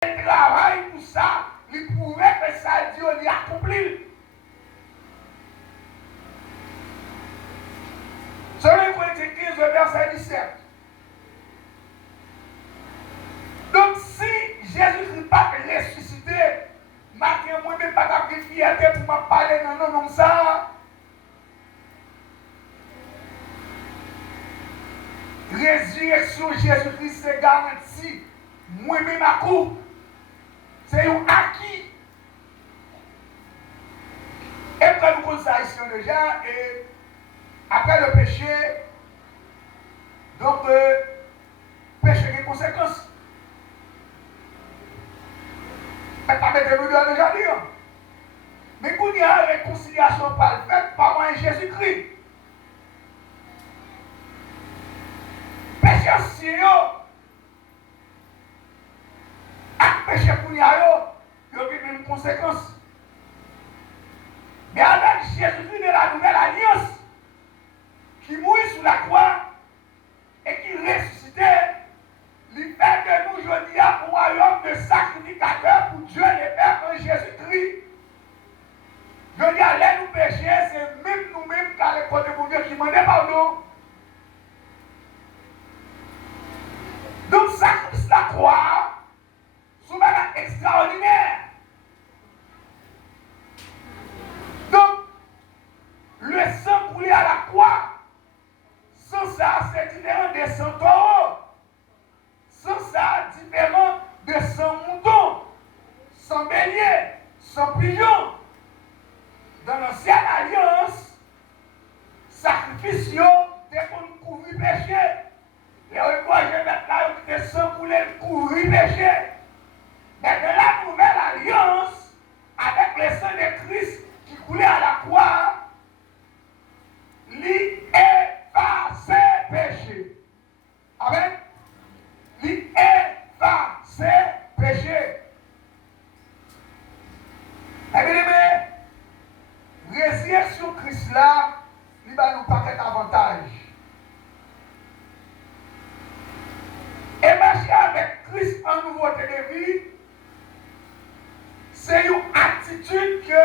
travail pour ça, il pouvait que ça Dieu l'y accompli. Selon Corinthiens 15, verset 17. Donc si Jésus-Christ n'est pas ressuscité, matin, moi, même pas de fierté pour me parler dans le nom de ça. Résurrection Jésus-Christ, c'est garanti. Moi-même à coup. C'est un acquis. Et quand nous connaissons ça ici déjà, et après le péché, donc péché a des conséquences. Mais pas mettre nous déjà dire. Mais quand il y a une réconciliation par le fait, par moi et Jésus-Christ. Péché ancien, avec péché pour y aller, il y a des mêmes conséquences. Mais avec Jésus-Christ de la nouvelle alliance, qui mourit sous la croix et qui ressuscitait, il fait que nous, aujourd'hui, un royaume de sacrificateurs pour Dieu le Père en Jésus-Christ. Je dis, allez nous pécher, c'est même nous-mêmes qui allons côté pour Dieu qui demandent pardon. Donc, sacrifice la croix, souvent extraordinaire. Donc, le sang coulé à la croix, sans ça, c'est différent de sang taureau. Sans ça, différent de sang mouton, sans bélier, sans pigeon. Dans l'ancienne alliance, sacrifice, dès qu'on couvre le péché, les reproches de mettre là, qui sang coulé, couvre le péché. Mais dans la nouvelle alliance, avec le sang de Christ qui coulait à la croix, lui efface péché. Amen. Lui efface péché. Et bien aimé, résurrection Christ là, il va nous paquet d'avantages. Et marcher avec Christ en nouveauté de vie, c'est une attitude que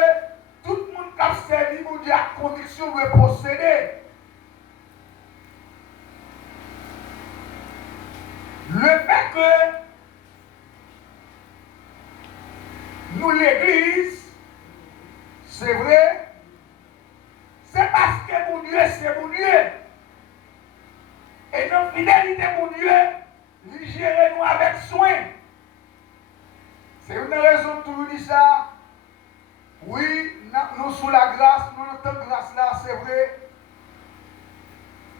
tout le monde qui a servi nous dit à conviction de posséder. Le fait que nous, l'Église, c'est vrai, c'est parce que mon Dieu, c'est mon Dieu. Et notre fidélité, mon Dieu, il gère nous avec soin. C'est une raison pour nous dire ça. Oui, nous sous la grâce, nous notre grâce là, c'est vrai.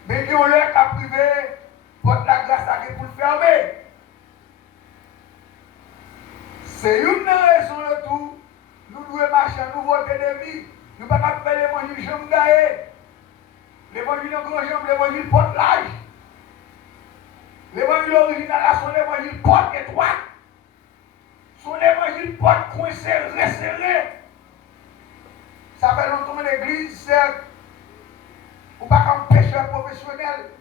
Mais nous l'heure qu'à privé, porte la grâce à pour le fermer. C'est une raison de tout. Nous devons marcher en nouveauté de vie. Nous ne pouvons pas faire l'évangile jambe d'ailleurs. L'évangile en grand jambe, l'évangile porte l'âge. L'évangile original là, son évangile porte étroite. Son évangile porte coincé, resserré. Ça fait longtemps que l'église, c'est ou pas comme pécheur professionnel.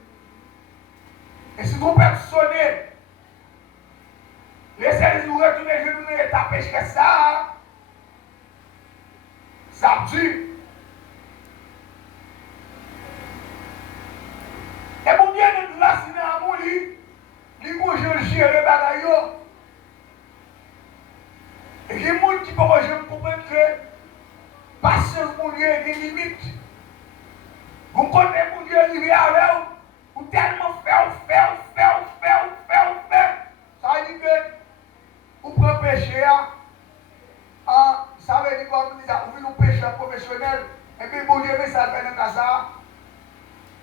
Et si vous personnez, laissez nous retourner genoux et taper que ça tue. Et pour bien nous raciner à mon lit, il faut gérer le bagaille. Et il y a des gens qui peuvent comprendre que patience pour Dieu a des limites. Vous connaissez pour Dieu arriver avec vous, ou tellement faire. Ça veut dire que vous prenez péché, ça veut dire que vous venez au péché professionnel, et puis bon Dieu, mais ça fait dans ça.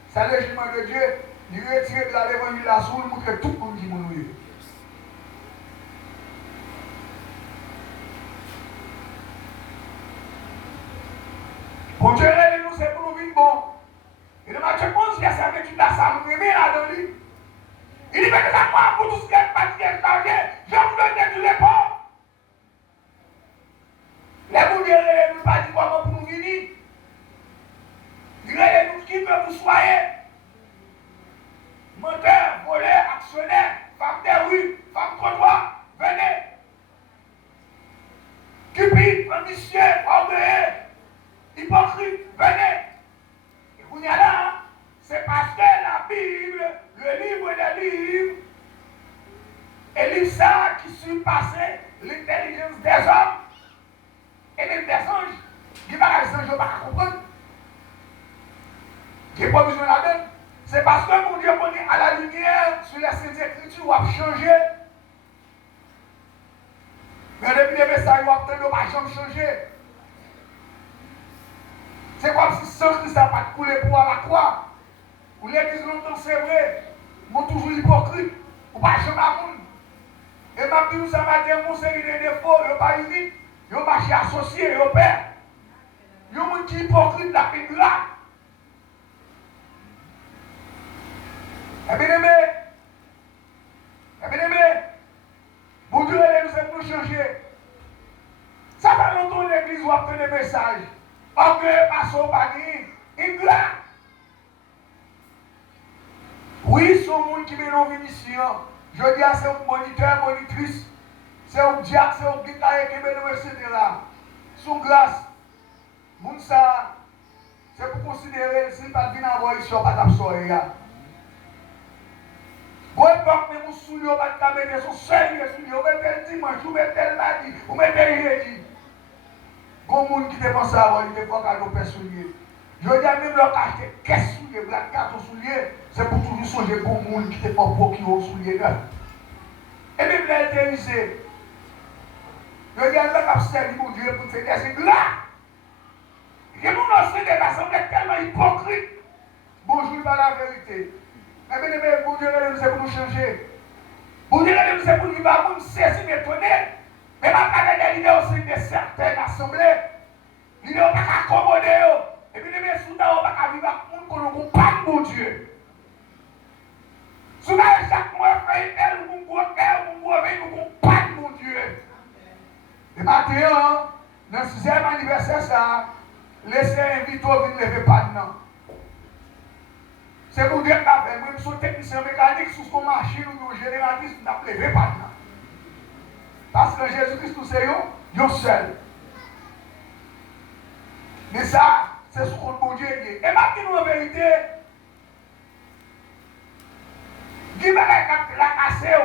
C'est le jugement de Dieu, il retire de l'évangile la soul, montrer tout le monde qui m'a noué. Pour Dieu, nous, c'est pour nous vivre bon. Et le Matthieu 11, il y a ça que tu as ça, nous aimer là dans lui. Il dit que ça moi pour tout ce qui est fatigué, chargé, je vous donne tous les pauvres. Les bouillons, ne nous pas dit comment pour nous venir. Il nous qui que vous soyez. Menteur, voleur, actionnaire, femme de rue, femme trottoir, venez. vicieux, orgueilleux, hypocrite, venez. Et vous y allez là, c'est parce que la Bible, le livre des livres, et livre ça qui surpassait l'intelligence des hommes et même des anges. Qui va les anges pas comprendre. Qui n'est pas besoin de la donne. C'est parce que mon Dieu est à la lumière sur les Saintes Écritures où a changé. Mais depuis les messages, où a pas jamais changé. C'est comme si sans Christ n'a pas coulé pour à la croix. Ou l'église longtemps c'est vrai, ils sont toujours hypocrites. Ou pas jamais à monde. Et m'a dit, ça m'a dit, mon série de défauts, ils n'ont pas unique, ils ont marché associé, ils ont père. Ils ont monde qui est hypocrite, la peine là. Et bien aimé, vous Dieu, nous sommes nous changer. Ça va longtemps l'église où obtenir des messages. Orgueil, passons, panique, ingrat. Oui, son monde qui met nos mission. Je dis à ces moniteurs, monitrices, c'est un diacre, c'est un guitariste qui met nos etc. Sous grâce, moun ça, c'est pour considérer s'il pas venir avoir ici, on va t'absorber. Bon, époque, mais vous souillez, on va t'amener son seul, vous mettez le dimanche, vous mettez le mardi, vous mettez le jeudi. Bon monde qui te pense à avoir, il te faut qu'à nous faire soulier. Je dis à même leur acheter, qu'est-ce que soulier, blague carton soulier, c'est pour toujours songer bon monde qui te fait pour qui ont soulier neuf. Et même l'intéressé. Je dis à même qu'à servir mon Dieu pour faire des éclats. Et nous, nous sommes des assemblées tellement hypocrites. Bonjour, par la vérité. Mais bien, bon Dieu, c'est pour nous changer. Bon Dieu, c'est pour nous vivre, nous saisir, m'étonner. Mais ma carrière des leaders aussi de certaines assemblées. Les leaders n'ont pas accommoder. Et puis les soldats n'ont pas vivre avec nous qu'on ne pas de mon Dieu. Souvent, chaque mois, fait elle, nous ne pas de mon Dieu. Et maintenant, dans le 6e anniversaire, ça, laissez inviter au venir lever pas de nom. C'est pour dire que moi, je suis technicien mécanique, sous son machine ou génératrice, je n'ai levé pas de nom. Parce que Jésus-Christ, c'est un seul. Mais ça, c'est ce qu'on bon Dieu dit. Et maintenant, en vérité, qui va la casser,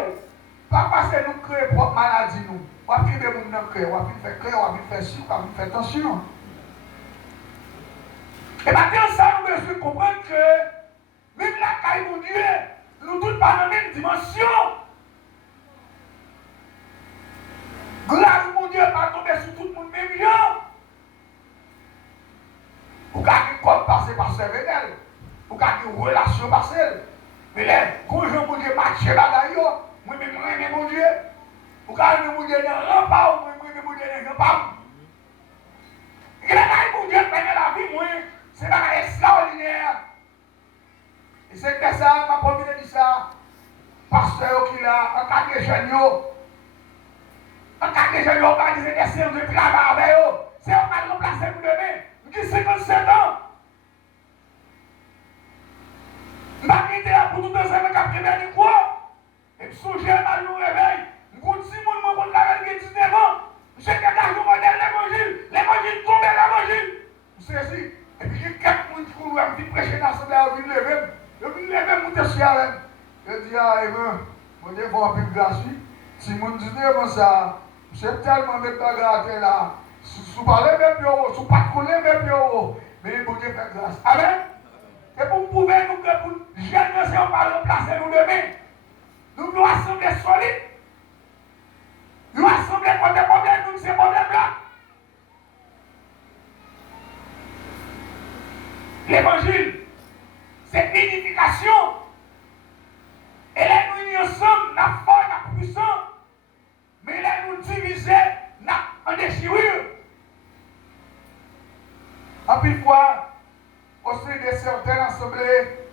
pas parce que nous créons propre maladie, nous. On va priver mon nom créer, on va faire créer, on va faire ci, on va faire tension. Et maintenant, ça nous besoin de comprendre que même la caille, mon Dieu, nous tous pas dans la même dimension. Grâce, mon Dieu, pas tomber sur tout le monde, même gens. Vous gardez une code passée par Sévénel. Vous gardez une relation passée. Mais là, quand je mon Dieu marche là-dedans, moi-même, mon Dieu. Vous gardez mon Dieu dans le rempart, moi-même, mon Dieu dans le rempart. Et là, mon Dieu, pendant la vie, moi, c'est pas extraordinaire. Et c'est que ça, ma première dit ça. Pasteur qui là, en cas de jeunes, en cas de jeunes, organiser des séances de travail avec eux. C'est on va remplacer pour demain. Qui 57 ans. Je vais là pour tout le temps, je vais quoi. Et puis, si j'ai mal nous réveil, je continue mon travail de 19 ans. Je sais que je modèle l'évangile tombe l'évangile. Vous savez, et puis j'ai quelques personnes qui ont dit prêcher dans l'assemblée, ils viennent lever. Ils viennent lever, monter sur la je dis, ah, mon Dieu, il faut un peu de grâce. Si mon 19 ans, ça, c'est tellement mettre la grâce là. Si vous parlez même plus haut, si vous ne parlez même plus haut, mais bon Dieu fait grâce. Amen. Et pour prouver nous que pour génération, on va remplacer nous demain. Nous devons assembler solides. Nous assembler contre des problèmes, nous ces problèmes-là. L'évangile, c'est l'édification. Et là, nous unis ensemble, nous sommes forts, nous sommes puissants. Mais là, nous diviser, nous en déchirure. En plus, fois, au sein de certaines assemblées,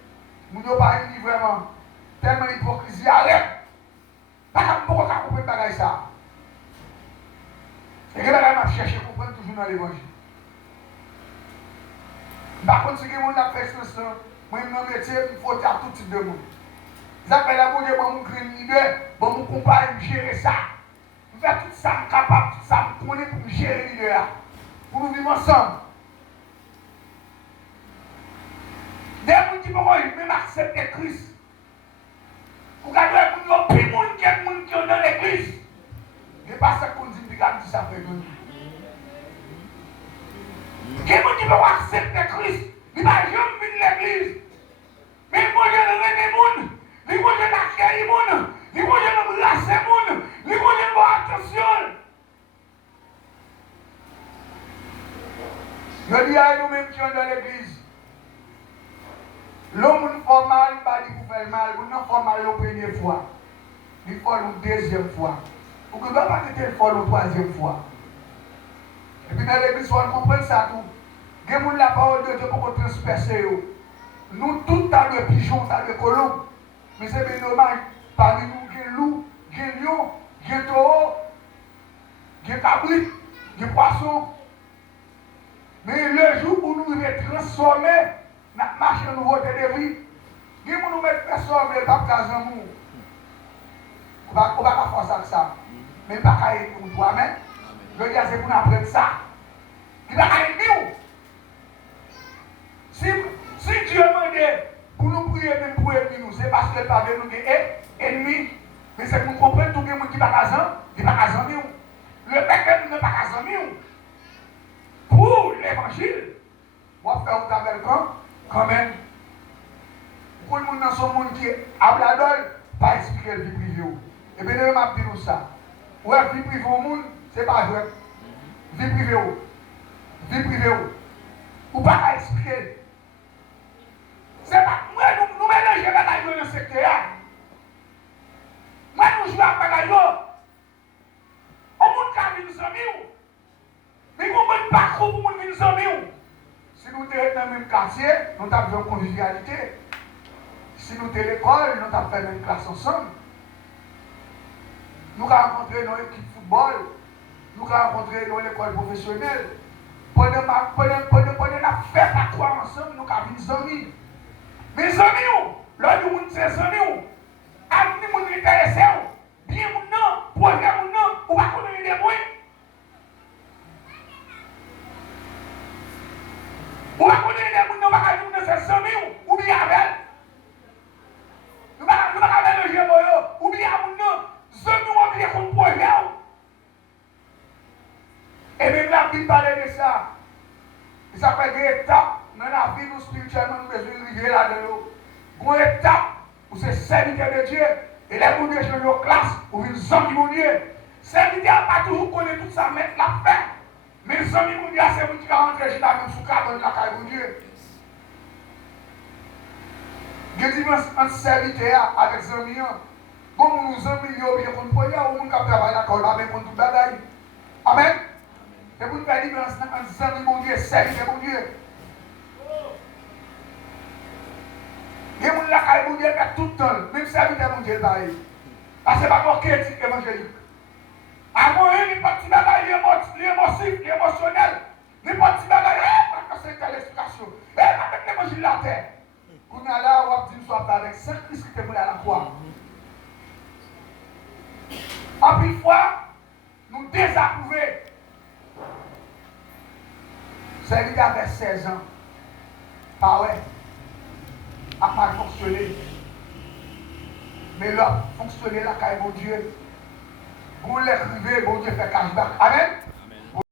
nous n'avons pas réuni vraiment. Tellement d'hypocrisie, arrête. Pas comme pourquoi on comprend pas ça. Et que là, je cherche à comprendre toujours dans l'évangile. Par contre, si vous avez fait expression, moi, je me métier, il faut dire tout type de monde. Ils appellent la bonne, bon, mon crime leader, bon, mon compagnon, gérer ça. Je fais tout ça, capable, tout ça, connaît pour gérer l'idée, pour nous vivre ensemble. Des gens qui peuvent même accepter Christ. Pour garder les gens qui sont dans l'église. Il n'y a pas ça qu'on dit, puis quand ça fait de nous. Il y a des gens qui peuvent accepter Christ. Il ne va jamais venir l'église. Mais il faut que les gens, il faut que l'accueillir, il faut que embrasser les gens, il faut que faire attention. Je dis à nous-mêmes qui sommes dans l'église, l'homme fait mal, il va dire pour faire mal, il ne fait mal la première fois, il fait la deuxième fois, ou que ne va pas faire la troisième fois. Et puis dans l'église, on comprend ça tout. Il y a la parole de Dieu pour transpercer. Nous, tout tas de pigeons, tas de colombes. Mais c'est bien dommage. Parmi nous, il y a loup, il y a lion, il y a taureau, il y a cabrit, il y a poisson. Mais le jour où nous devons transformer, notre marche de nouveauté de vie, il y a nous mettre transformer le pape Kazamou. On va pas faire ça avec ça. Mais pas qu'à être pour toi-même. Je dis, c'est pour nous apprendre ça. Il va qu'à être nous. Si Dieu demande pour nous prier, même pour nous, c'est parce qu'il parle de nous des ennemis. Mais c'est pour nous comprendre tout le monde qui n'est pas casant, qui n'est pas casant. Le fait que nous ne pas casant, pour l'évangile, moi, je vais faire un tableau quand même. Pour le monde dans son monde qui est à Bladol, pas expliquer la vie privée. Et bien, je vais dire ça. Ouais, vie privée au monde, c'est pas vrai. Vie privée. Vie privée. Ou pas expliquer. C'est pas. Moi, nous mélangeons les bagailles dans le secteur. Moi, nous jouons à bagailles. On monte à venir sans nous. Mais on ne peut pas trop pour venir sans nous. Si nous sommes dans le même quartier, nous avons une convivialité. Si nous sommes à l'école, nous avons fait la même classe ensemble. Nous avons rencontré dans l'équipe de football. Nous avons rencontré dans l'école professionnelle. Pendant la fête à trois ensemble, nous avons des amis. Mes amis, là nous sommes des amis. Amis nous intéressés. Bien mon nom, projet mon nom, ou pas qu'on ait des moyens. Ou pas qu'on ait des moyens, nous pas qu'on ait des amis, ou bien avec. Nous pas qu'on ait des amis, ou bien mon nom, amis ou bien qu'on projet. Et même la Bible parle de ça. Il s'appelle des étapes dans la vie spirituellement, nous devons vivre là-dedans. Une étape où c'est serviteur de Dieu, et les gens qui sont en classe, ou une zone de Dieu. Serviteur n'a pas toujours connu tout ça, mettre la fin. Mais les amis de Dieu, c'est vous qui rentrez chez la même sous cadre de la caille de Dieu. Il y a une différence entre serviteur avec les amis. Comme nous amis, nous avons bien compris, ou nous travaillons d'accord, nous avons tout le bagaille. Amen. Et vous faire la différence entre les amis de Dieu et serviteur de Dieu. Il y a des gens qui ont tout le temps, même si c'est un Dieu pareil. Parce que ce n'est pas une critique évangélique. Avant, il n'y a pas de bagaille émotif, émotionnel. Il n'y a pas de bagaille, parce que c'est une explication. Et avec l'évangile de la terre. Quand on est là, on va dire soit avec Saint-Christ qui est venu à la croix. En plus, fois, nous désapprouvons. C'est lui qui avait 16 ans. Pas ouais. A pas fonctionné. Mais là, fonctionner là, quand bon Dieu. Vous l'écrivez, bon Dieu fait cashback. Amen.